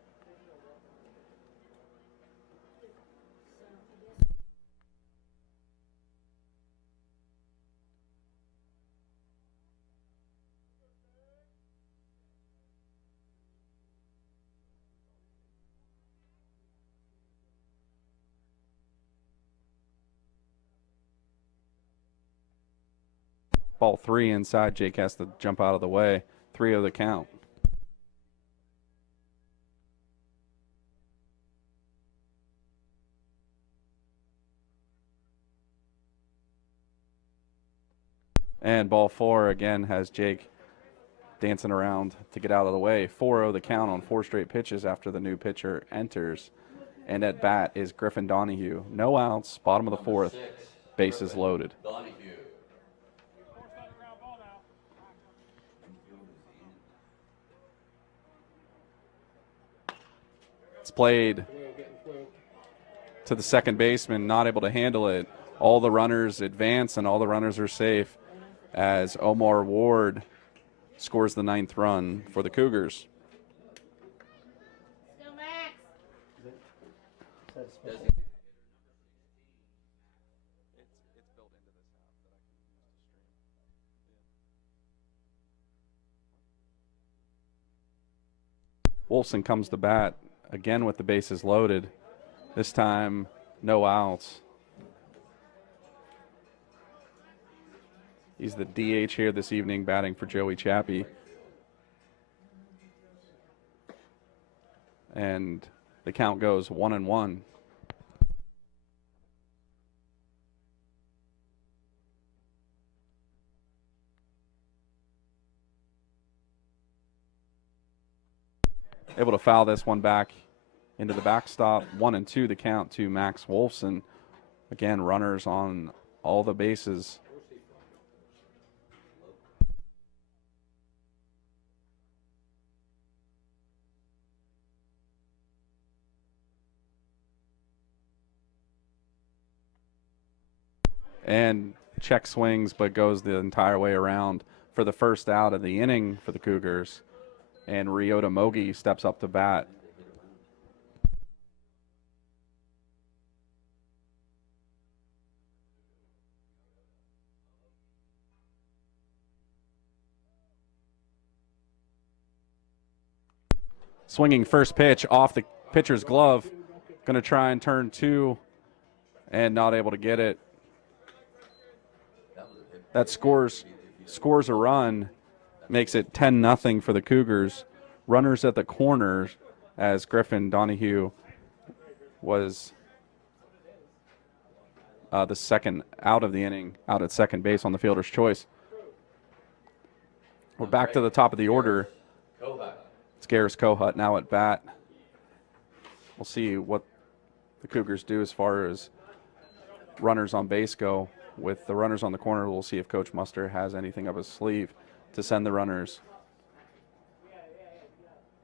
Ball 3 inside. Jake has to jump out of the way. 3-0 the count. And ball 4 again has Jake dancing around to get out of the way. 4-0 the count on 4 straight pitches after the new pitcher enters. And at bat is Griffin Donahue. No outs, bottom of the 4th, bases loaded. Donahue. It's played to the second baseman, not able to handle it. All the runners advance and all the runners are safe as Omar Ward scores the 9th run for the Cougars. Still Max. Is that a special? Wolfson comes to bat again with the bases loaded. This time, no outs. He's the DH here this evening, batting for Joey Chappie. And the count goes 1-1. Able to foul this one back into the backstop. 1-2 the count to Max Wolfson. Again, runners on all the bases. And check swings, but goes the entire way around for the first out of the inning for the Cougars. And Ryota Mogi steps up to bat. Swinging first pitch off the pitcher's glove. Going to try and turn 2 and not able to get it. That scores a run, makes it 10-0 for the Cougars. Runners at the corners as Griffin Donahue was the second out of the inning, out at second base on the fielder's choice. We're back to the top of the order. It's Garris Kohut now at bat. We'll see what the Cougars do as far as runners on base go. With the runners on the corner, we'll see if Coach Muster has anything up his sleeve to send the runners.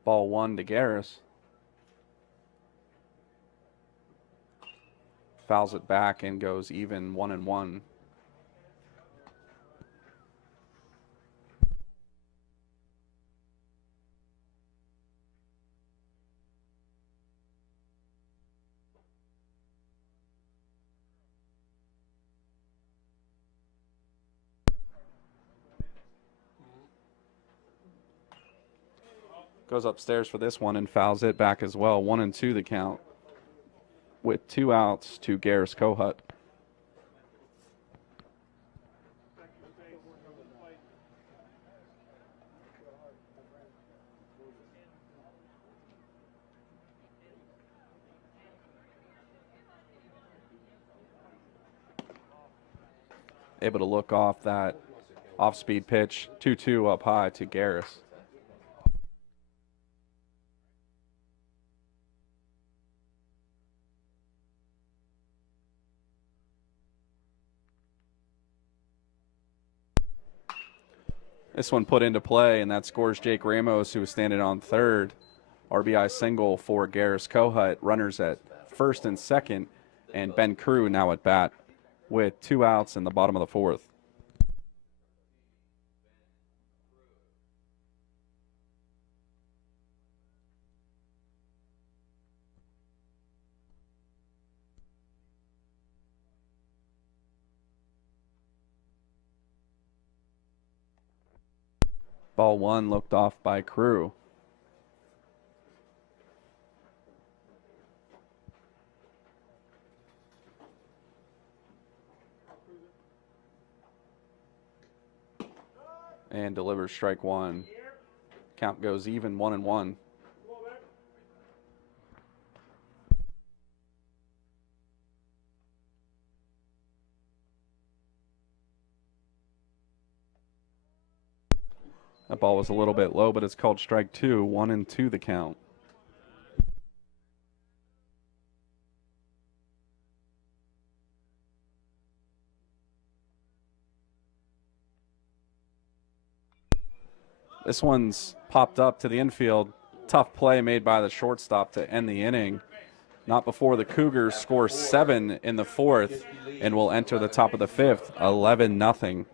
Ball 1 to Garris. Fouls it back and goes even 1-1. Goes upstairs for this one and fouls it back as well. 1-2 the count with 2 outs to Garris Kohut. Able to look off that off-speed pitch. 2-2 up high to Garris. This one put into play, and that scores Jake Ramos, who was standing on third. RBI single for Garris Kohut. Runners at first and second, and Ben Crew now at bat with 2 outs in the bottom of the 4th. Ball 1 looked off by Crew. and delivers strike one. Count goes even, 1-1. That ball was a little bit low, but it's called strike two. 1-2 the count. This one's popped up to the infield. Tough play made by the shortstop to end the inning. Not before the Cougars score 7 in the fourth and will enter the top of the fifth, 11-0.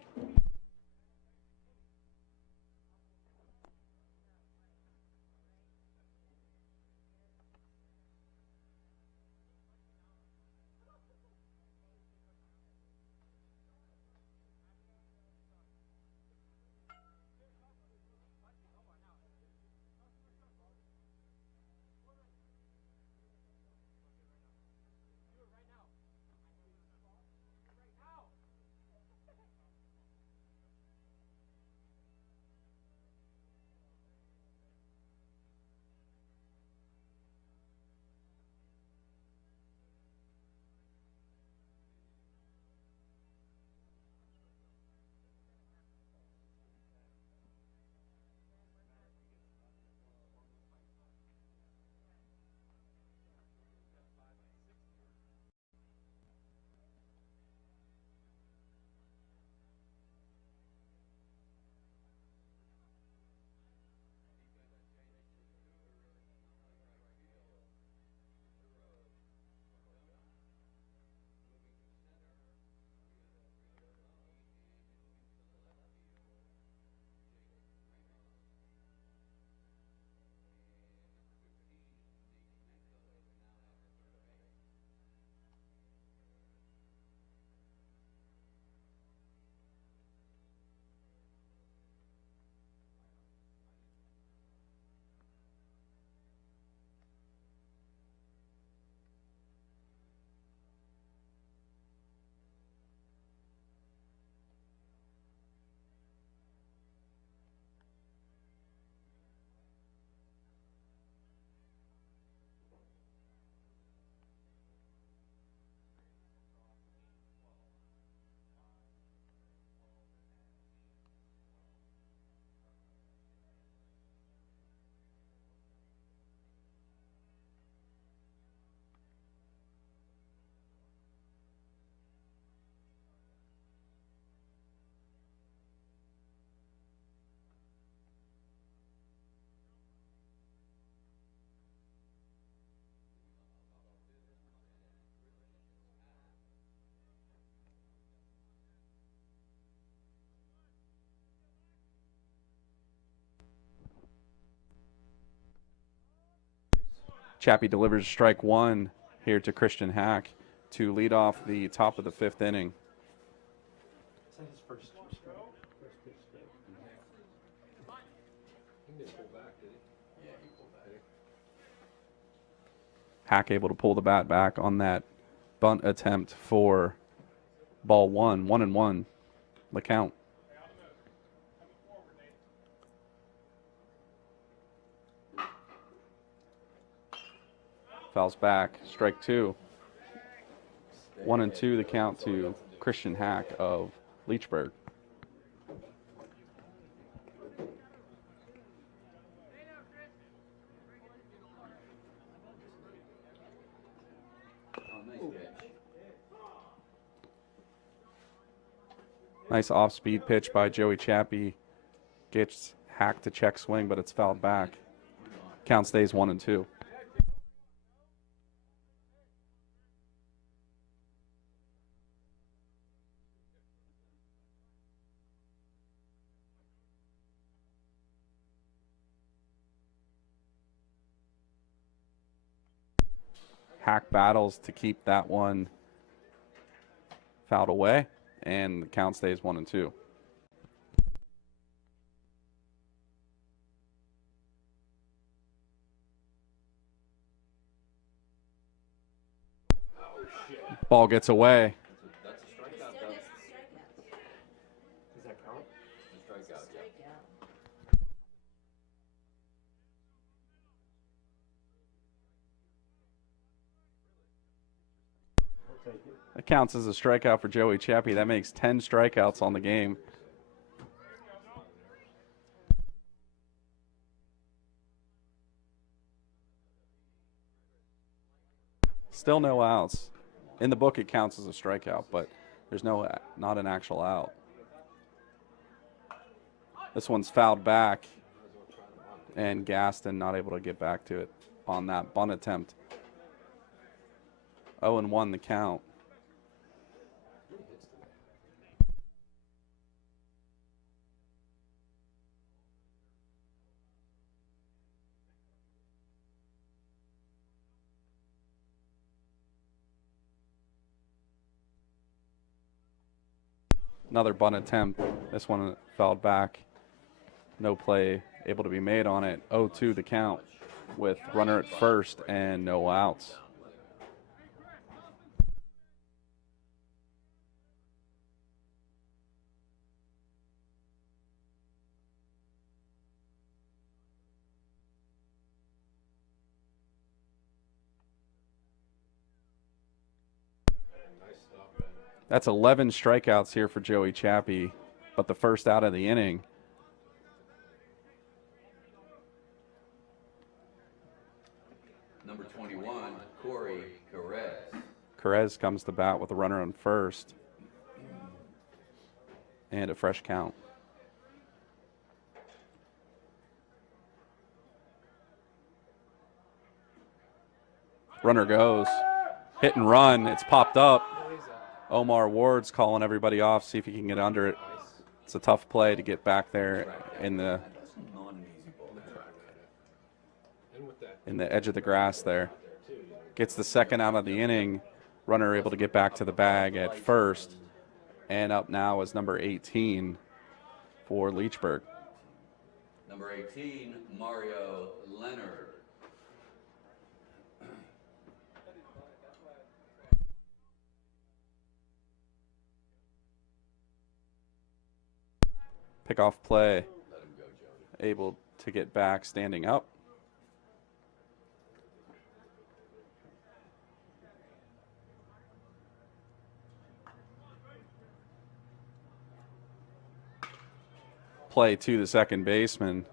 Chappie delivers strike one here to Christian Hack to lead off the top of the fifth inning. Is that his first two strike? First pitch strike? Hack able to pull the bat back on that bunt attempt for ball one. 1-1 the count. Fouls back, strike two. 1-2 the count to Christian Hack of Leechburg. Nice off-speed pitch by Joey Chappie. Gets Hack to check swing, but it's fouled back. Count stays 1-2. Hack battles to keep that one fouled away, and the count stays 1-2. Ball gets away. That's a strikeout, though. Does that count? Strikeout, yeah. That counts as a strikeout for Joey Chappie. That makes 10 strikeouts on the game. Still no outs. In the book, it counts as a strikeout, but there's not an actual out. This one's fouled back, and Gaston not able to get back to it on that bunt attempt. 0-1 the count. Another bunt attempt. This one fouled back. No play able to be made on it. 0-2 the count with runner at first and no outs. That's 11 strikeouts here for Joey Chappie, but the first out of the inning. Number 21, Corey Carez. Carez comes to bat with a runner on first and a fresh count. Runner goes. Hit and run. It's popped up. Omar Ward's calling everybody off, see if he can get under it. It's a tough play to get back there in the edge of the grass there. Gets the second out of the inning. Runner able to get back to the bag at first. And up now is number 18 for Leechburg. Number 18, Mario Leonard. Pickoff play, able to get back standing up. Play to the second baseman.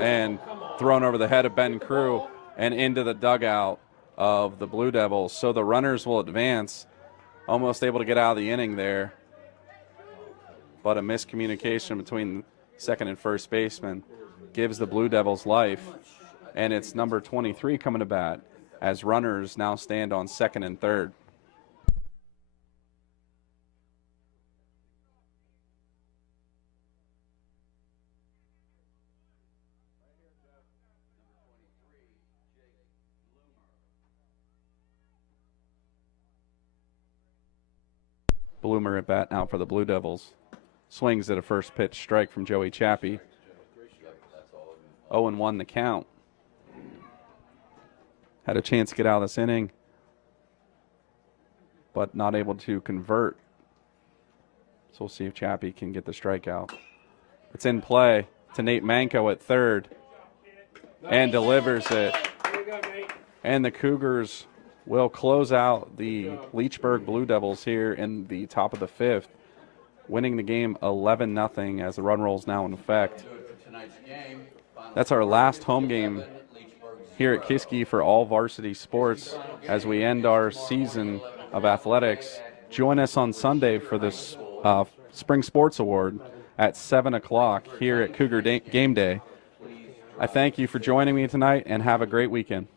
And thrown over the head of Ben Crew and into the dugout of the Blue Devils. So the runners will advance, almost able to get out of the inning there. But a miscommunication between second and first baseman gives the Blue Devils life. And it's number 23 coming to bat as runners now stand on second and third. Bloomer at bat now for the Blue Devils. Swings at a first pitch strike from Joey Chappie. 0-1 the count. Had a chance to get out of this inning, but not able to convert. So we'll see if Chappie can get the strikeout. It's in play to Nate Manko at third and delivers it. And the Cougars will close out the Leechburg Blue Devils here in the top of the fifth, winning the game 11-0 as the run roll is now in effect. That's our last home game here at Kiski for all varsity sports as we end our season of athletics. Join us on Sunday for this Spring Sports Award at 7 o'clock here at Cougar Game Day. I thank you for joining me tonight and have a great weekend.